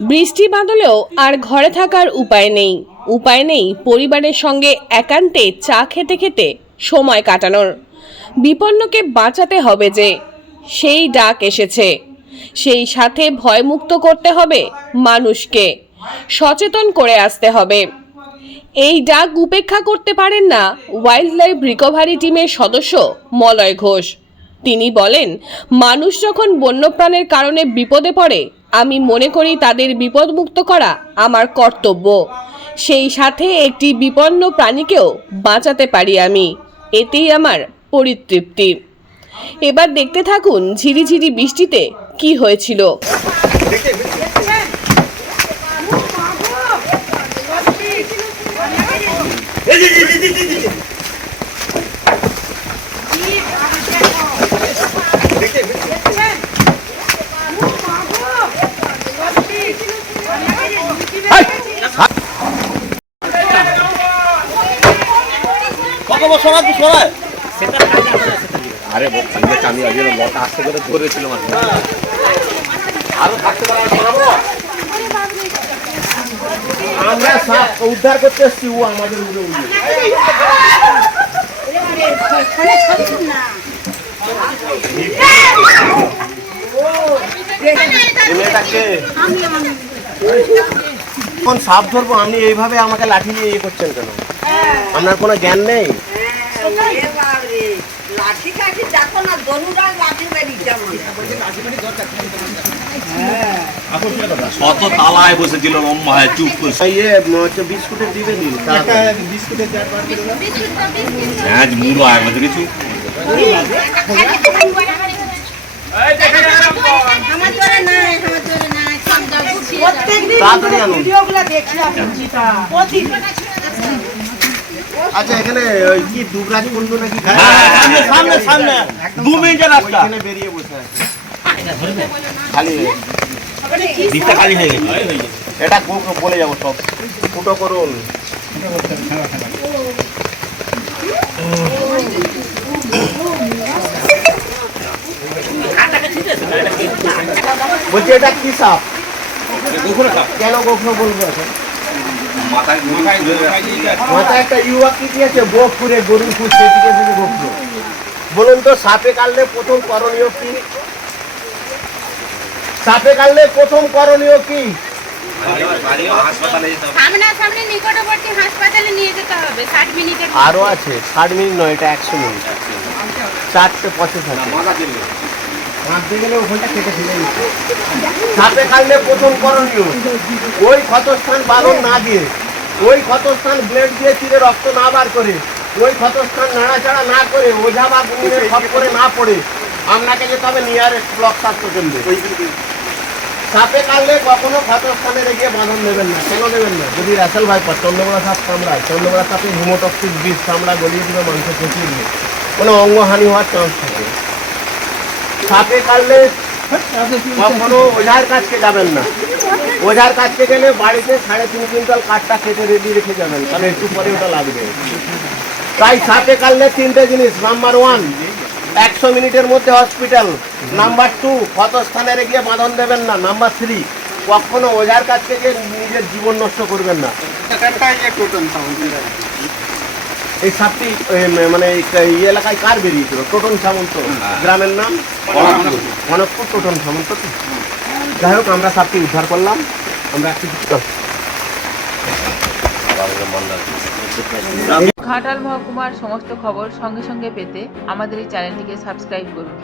বৃষ্টি বাদলেও আর ঘরে থাকার উপায় নেই। উপায় নেই পরিবারের সঙ্গে একান্তে চা খেতে খেতে সময় কাটানোর। বিপন্নকে বাঁচাতে হবে যে, সেই ডাক এসেছে। সেই সাথে ভয়মুক্ত করতে হবে মানুষকে। সচেতন করে আসতে হবে। এই ডাক উপেক্ষা করতে পারেন না ওয়াইল্ড লাইফ রিকভারি টিমের সদস্য মলয় ঘোষ। তিনি বলেন, মানুষ যখন বন্যপ্রাণের কারণে বিপদে পড়ে আমি মনে করি তাদের বিপদমুক্ত করা আমার কর্তব্য। সেই সাথে একটি বিপন্ন প্রাণীকেও বাঁচাতে পারি আমি। এতেই আমার পরিতৃপ্তি। এবার দেখতে থাকুন ঝিরিঝিরি বৃষ্টিতে কি হয়েছিল। কত বছর আগে সবাই আরে আমি আগে লটা আসতে করে ধরেছিলাম আর আরও থাকতে পারে আমরা সাপ উদ্ধার করতে এসছি ও আমাদের উড়ে উড়ে কোন সাপ ধরবো? আপনি এইভাবে আমাকে লাঠি নিয়ে ইয়ে করছেন কেন? আপনার কোনো জ্ঞান নেই? লাঠি কাঠি দেখো না দনুরা লাঠি বেরিয়ে কত তালায় বসেছিল লম্বা হয় চুপ করে ইয়ে হচ্ছে বিস্কুটের দিবে দিন হ্যাঁ মুড়ো আয় আমাদের কিছু। জোরে আচ্ছা এখানে ওই কি দুবরাজ কুন্ডু নাকি খায়? হ্যাঁ, সামনে সামনে দু মিনিটের রাস্তা। এখানে বেরিয়ে বসে আছে। খালি দিকটা খালি হয়ে গেছে। এটা কো- কো- বলে যাব সব। ফুটো করুন। বলছি এটা কি সাপ। কেন গোখরো বলব এখন? মাথায় একটা ইউয়া কি আছে গোপ গরুর ফুল সেদিকে থেকে গোখরো বলুন তো সাপে কাটলে প্রথম করণীয় কি? সাপে কাটলে প্রথম করণীয় কি? আরও আছে ষাট মিনিট নয় এটা একশো মিনিট। চারটে পঁচিশ আছে। সাপে কাটলে প্রথম করণীয়। ওই ক্ষতস্থান বারণ না দিয়ে ওই ক্ষতস্থান ব্লেড দিয়ে চিরে রক্ত না বার করে ওই ক্ষতস্থান নাড়াচাড়া না করে ওঝা বা গুণের সব করে না পড়ে আপনাকে যেতে হবে নিয়ারেস্ট ব্লক স্বাস্থ্য কেন্দ্রে সাপে কাটলে কখনো ক্ষতস্থানে রেখে বাঁধন দেবেন না কেন দেবেন না? যদি রাসেল ভাই চন্দ্রমোড়া সাপ কামড়ায় চন্দ্রমোড়া সাপে হিমোটক্সিক বিষ চামড়া গলিয়ে দিবে মাংস পচিয়ে দিবে কোনো অঙ্গহানি হওয়ার চান্স থাকে। সাপে কাটলে কখনো ওঝার কাছকে যাবেন না। ওঝার কাছকে গেলে বাড়িতে সাড়ে তিন কুইন্টাল কাঠটা কেটে রেডি রেখে যাবেন, তাহলে একটু পরে ওটা লাগবে। তাই সাপে কাটলে তিনটে জিনিস নাম্বার ওয়ান একশো মিনিটের মধ্যে হসপিটাল নাম্বার টু ক্ষতস্থানে গিয়ে বাঁধন দেবেন না নাম্বার থ্রি কখনো ওঝার কাছ থেকে নিজের জীবন নষ্ট করবেন না। এই সাতটি মানে এই এলাকায় কার বেরিয়েছিল টোটন সামন্ত। গ্রামের নাম? অনকপুর টোটন সামন্ত। তো? যাই হোক আমরা সাপটি উদ্ধার করলাম। আমরা ঘাটাল মহকুমার সমস্ত খবর সঙ্গে সঙ্গে পেতে আমাদের এই চ্যানেলটিকে সাবস্ক্রাইব করুন।